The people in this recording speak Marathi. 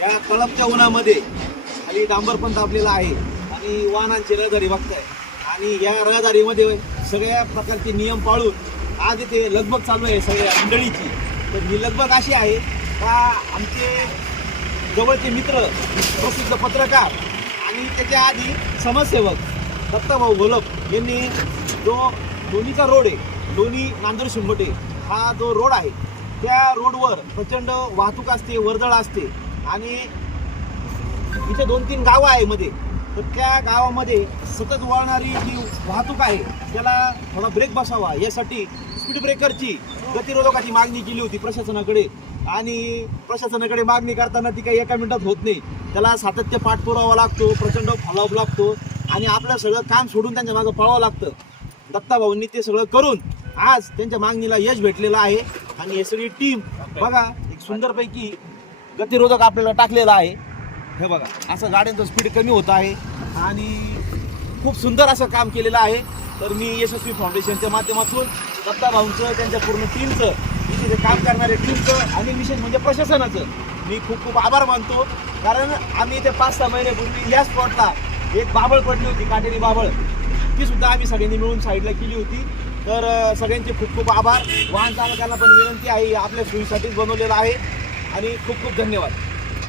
या कळपच्या उन्हामध्ये खाली डांबर पण तापलेला आहे आणि वाहनांची रहदारी बघताय. आणि या रहदारीमध्ये सगळ्या प्रकारचे नियम पाळून आज इथे लगबग चालू आहे सगळ्या मंडळीची. तर ही लगबग अशी आहे का आमचे जवळचे मित्र प्रसिद्ध पत्रकार आणि त्याच्या आधी समाजसेवक दत्ताभाऊ घोलप यांनी जो लोणीचा रोड आहे लोणी नांदूर शिंबटे हा जो रोड आहे त्या रोडवर प्रचंड वाहतूक असते वर्दळ असते. आणि इथे दोन तीन गावं आहे मध्ये. तर त्या गावामध्ये सतत वळणारी जी वाहतूक आहे त्याला थोडा ब्रेक बसावा. यासाठी स्पीड ब्रेकरची गतिरोधकाची मागणी केली होती प्रशासनाकडे. आणि प्रशासनाकडे मागणी करताना ती काही एका मिनिटात होत नाही. त्याला सातत्य पाठपुरावा लागतो प्रचंड फॉलोअप लागतो आणि आपलं सगळं काम सोडून त्यांच्या मागं पळावं लागतं. दत्ताभाऊंनी ते सगळं करून आज त्यांच्या मागणीला यश भेटलेलं आहे. आणि हे सगळी टीम बघा एक सुंदरपैकी गतिरोधक आपल्याला टाकलेला आहे. हे बघा असं गाड्यांचं स्पीड कमी होत आहे आणि खूप सुंदर असं काम केलेलं आहे. तर मी यशस्वी फाउंडेशनच्या माध्यमातून दत्ताभाऊंचं त्यांच्या पूर्ण टीमचं तिथे काम करणाऱ्या टीमचं आणि विशेष म्हणजे प्रशासनाचं मी खूप खूप आभार मानतो. कारण आम्ही इथे पाच सहा महिन्यापूर्वी या स्पॉटला एक बाबळ पडली होती काटेरी बाबळ. ती सुद्धा आम्ही सगळ्यांनी मिळून साईडला केली होती. तर सगळ्यांचे खूप खूप आभार. वाहन चालकांना पण विनंती आहे आपल्या सोयीसाठीच बनवलेलं आहे. आणि खूप खूप धन्यवाद.